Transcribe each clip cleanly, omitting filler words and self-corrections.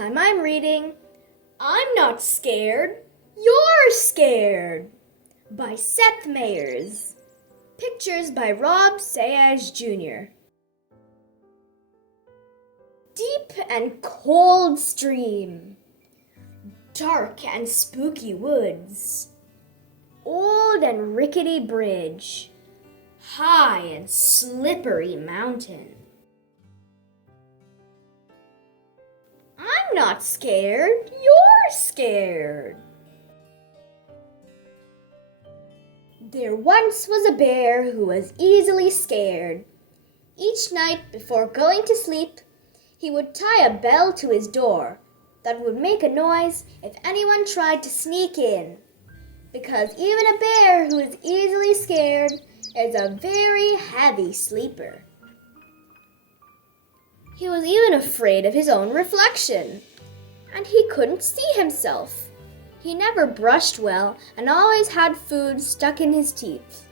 time I'm reading I'm Not Scared, You're Scared by Seth Meyers. Pictures by Rob Sayers Jr. Deep and cold stream, dark and spooky woods, old and rickety bridge, high and slippery mountain. I'm not scared, you're scared. There once was a bear who was easily scared. Each night before going to sleep, he would tie a bell to his door that would make a noise if anyone tried to sneak in. Because even a bear who is easily scared is a very heavy sleeper. He was even afraid of his own reflection, and he couldn't see himself. He never brushed well and always had food stuck in his teeth.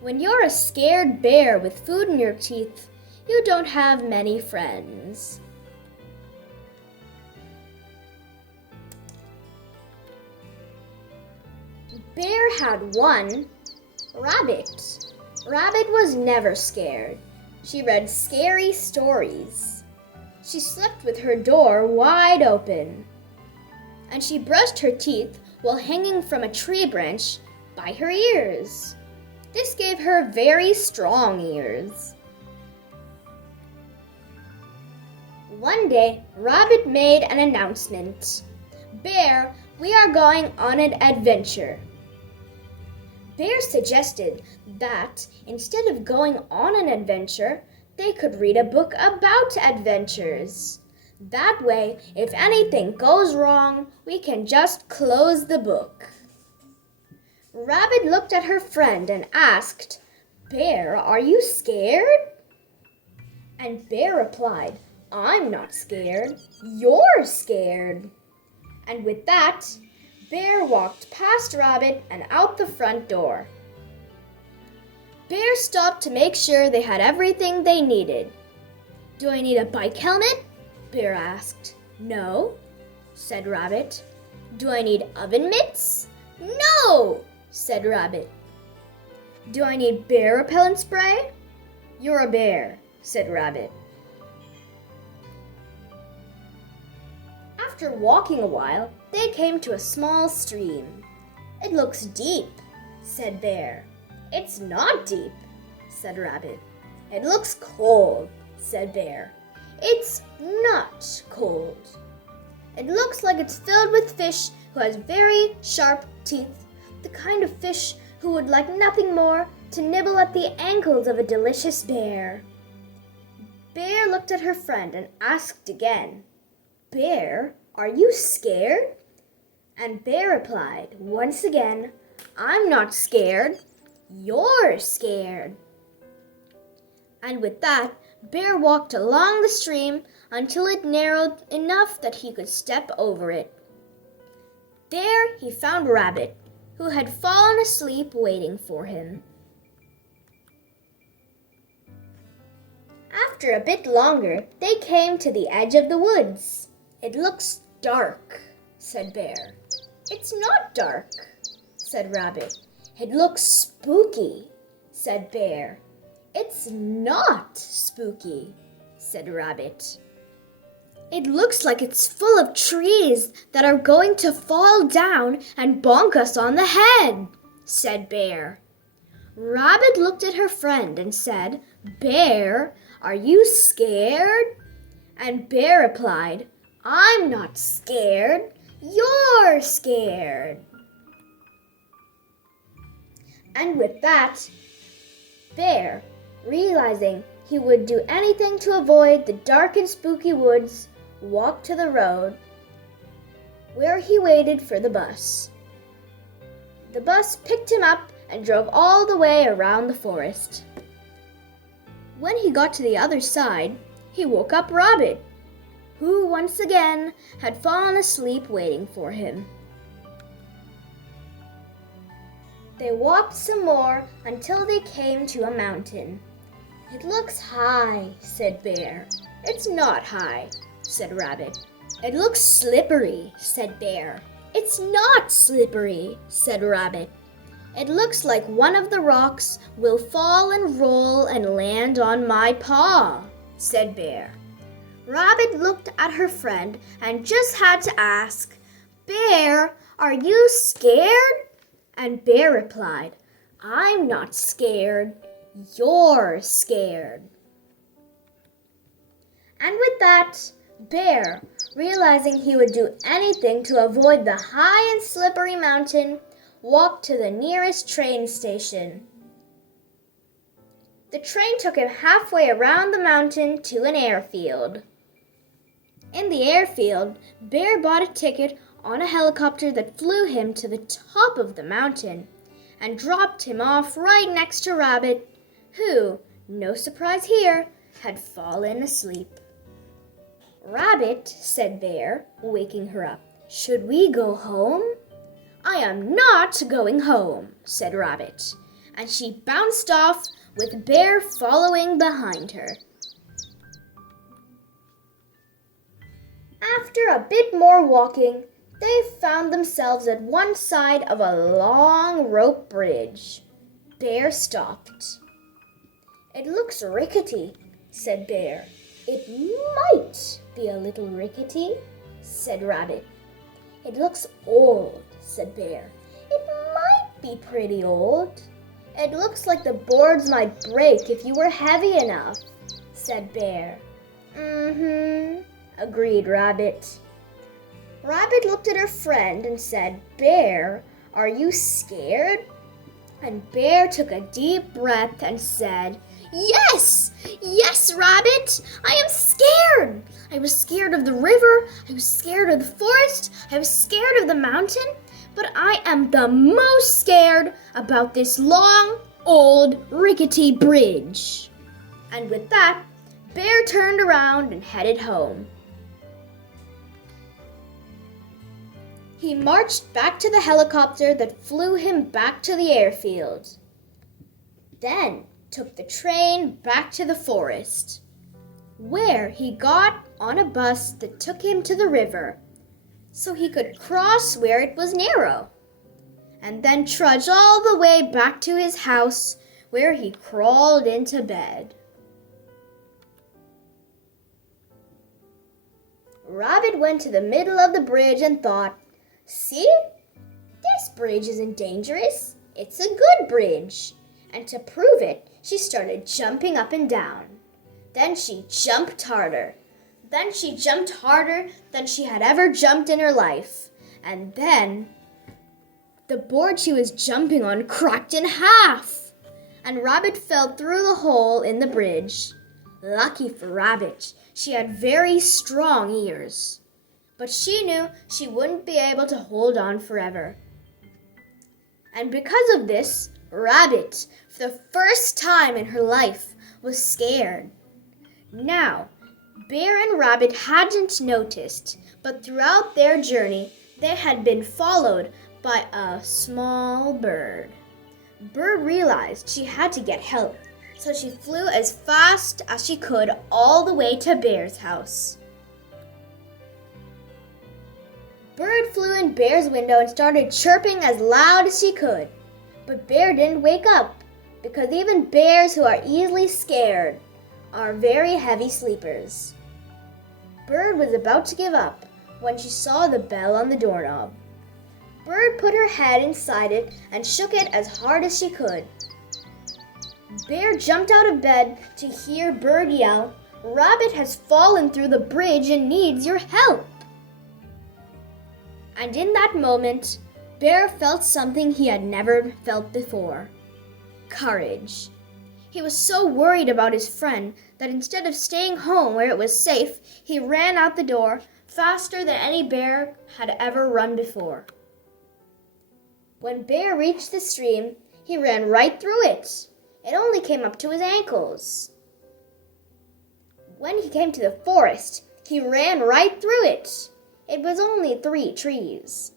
When you're a scared bear with food in your teeth, you don't have many friends. Bear had one rabbit. Rabbit was never scared. She read scary stories. She slept with her door wide open. And she brushed her teeth while hanging from a tree branch by her ears. This gave her very strong ears. One day, Rabbit made an announcement. Bear, we are going on an adventure. Bear suggested that instead of going on an adventure, they could read a book about adventures. That way, if anything goes wrong, we can just close the book. Rabbit looked at her friend and asked, Bear, are you scared? And Bear replied, I'm not scared, you're scared. And with that, Bear walked past Rabbit and out the front door. Bear stopped to make sure they had everything they needed. Do I need a bike helmet? Bear asked. No, said Rabbit. Do I need oven mitts? No, said Rabbit. Do I need bear repellent spray? You're a bear, said Rabbit. After walking a while, they came to a small stream. It looks deep, said Bear. It's not deep, said Rabbit. It looks cold, said Bear. It's not cold. It looks like it's filled with fish who has very sharp teeth, the kind of fish who would like nothing more to nibble at the ankles of a delicious bear. Bear looked at her friend and asked again, Bear, are you scared? And Bear replied, once again, I'm not scared, you're scared. And with that, Bear walked along the stream until it narrowed enough that he could step over it. There he found Rabbit, who had fallen asleep waiting for him. After a bit longer, they came to the edge of the woods. It looks dark, said Bear. It's not dark, said Rabbit. It looks spooky, said Bear. It's not spooky, said Rabbit. It looks like it's full of trees that are going to fall down and bonk us on the head, said Bear. Rabbit looked at her friend and said, Bear, are you scared? And Bear replied, I'm not scared, you're scared. And with that, Bear, realizing he would do anything to avoid the dark and spooky woods, walked to the road where he waited for the bus. The bus picked him up and drove all the way around the forest. When he got to the other side, he woke up Rabbit, who once again had fallen asleep waiting for him. They walked some more until they came to a mountain. It looks high, said Bear. It's not high, said Rabbit. "It looks slippery," said Bear. "It's not slippery," said Rabbit. "It looks like one of the rocks will fall and roll and land on my paw," said Bear. Rabbit looked at her friend and just had to ask, "Bear, are you scared?" And Bear replied, "I'm not scared. You're scared." And with that, Bear, realizing he would do anything to avoid the high and slippery mountain, walked to the nearest train station. The train took him halfway around the mountain to an airfield. In the airfield, Bear bought a ticket on a helicopter that flew him to the top of the mountain and dropped him off right next to Rabbit, who, no surprise here, had fallen asleep. "Rabbit," said Bear, waking her up, "should we go home?" "I am not going home," said Rabbit, and she bounced off with Bear following behind her. After a bit more walking, they found themselves at one side of a long rope bridge. Bear stopped. "It looks rickety," said Bear. "It might be a little rickety," said Rabbit. "It looks old," said Bear. "It might be pretty old." "It looks like the boards might break if you were heavy enough," said Bear. Agreed Rabbit. Rabbit looked at her friend and said, "Bear, are you scared?" And Bear took a deep breath and said, "Yes! Yes, Rabbit! I am scared! I was scared of the river, I was scared of the forest, I was scared of the mountain, but I am the most scared about this long, old, rickety bridge." And with that, Bear turned around and headed home. He marched back to the helicopter that flew him back to the airfield. Then took the train back to the forest, where he got on a bus that took him to the river, so he could cross where it was narrow, and then trudge all the way back to his house, where he crawled into bed. Rabbit went to the middle of the bridge and thought, "See? This bridge isn't dangerous. It's a good bridge." And to prove it, she started jumping up and down. Then she jumped harder. Then she jumped harder than she had ever jumped in her life. And then the board she was jumping on cracked in half, and Rabbit fell through the hole in the bridge. Lucky for Rabbit, she had very strong ears. But she knew she wouldn't be able to hold on forever. And because of this, Rabbit, for the first time in her life, was scared. Now, Bear and Rabbit hadn't noticed, but throughout their journey, they had been followed by a small bird. Bird realized she had to get help, so she flew as fast as she could all the way to Bear's house. Bird flew in Bear's window and started chirping as loud as she could. But Bear didn't wake up, because even bears who are easily scared are very heavy sleepers. Bird was about to give up when she saw the bell on the doorknob. Bird put her head inside it and shook it as hard as she could. Bear jumped out of bed to hear Bird yell, "Rabbit has fallen through the bridge and needs your help." And in that moment, Bear felt something he had never felt before: courage. He was so worried about his friend that instead of staying home where it was safe, he ran out the door faster than any bear had ever run before. When Bear reached the stream, he ran right through it. It only came up to his ankles. When he came to the forest, he ran right through it. It was only 3 trees.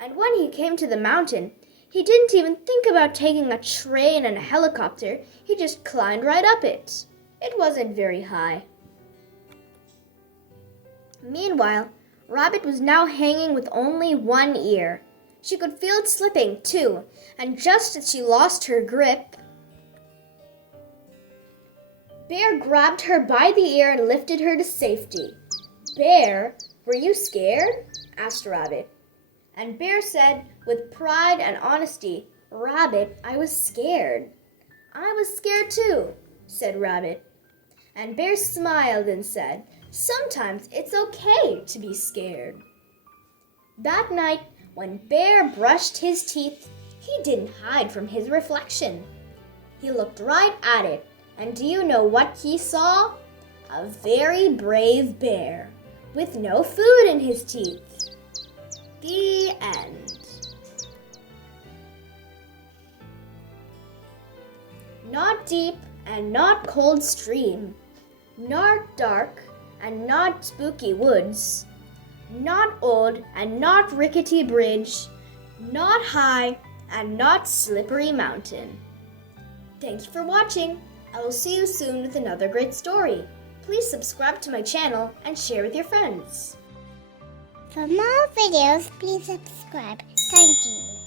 And when he came to the mountain, he didn't even think about taking a train and a helicopter. He just climbed right up it. It wasn't very high. Meanwhile, Rabbit was now hanging with only one ear. She could feel it slipping, too, and just as she lost her grip, Bear grabbed her by the ear and lifted her to safety. "Bear, were you scared?" asked Rabbit. And Bear said, with pride and honesty, "Rabbit, I was scared." "I was scared too," said Rabbit. And Bear smiled and said, "Sometimes it's okay to be scared." That night, when Bear brushed his teeth, he didn't hide from his reflection. He looked right at it, and do you know what he saw? A very brave bear, with no food in his teeth. The end. Not deep and not cold stream, not dark and not spooky woods, not old and not rickety bridge, not high and not slippery mountain. Thank you for watching. I will see you soon with another great story. Please subscribe to my channel and share with your friends. For more videos, please subscribe. Thank you.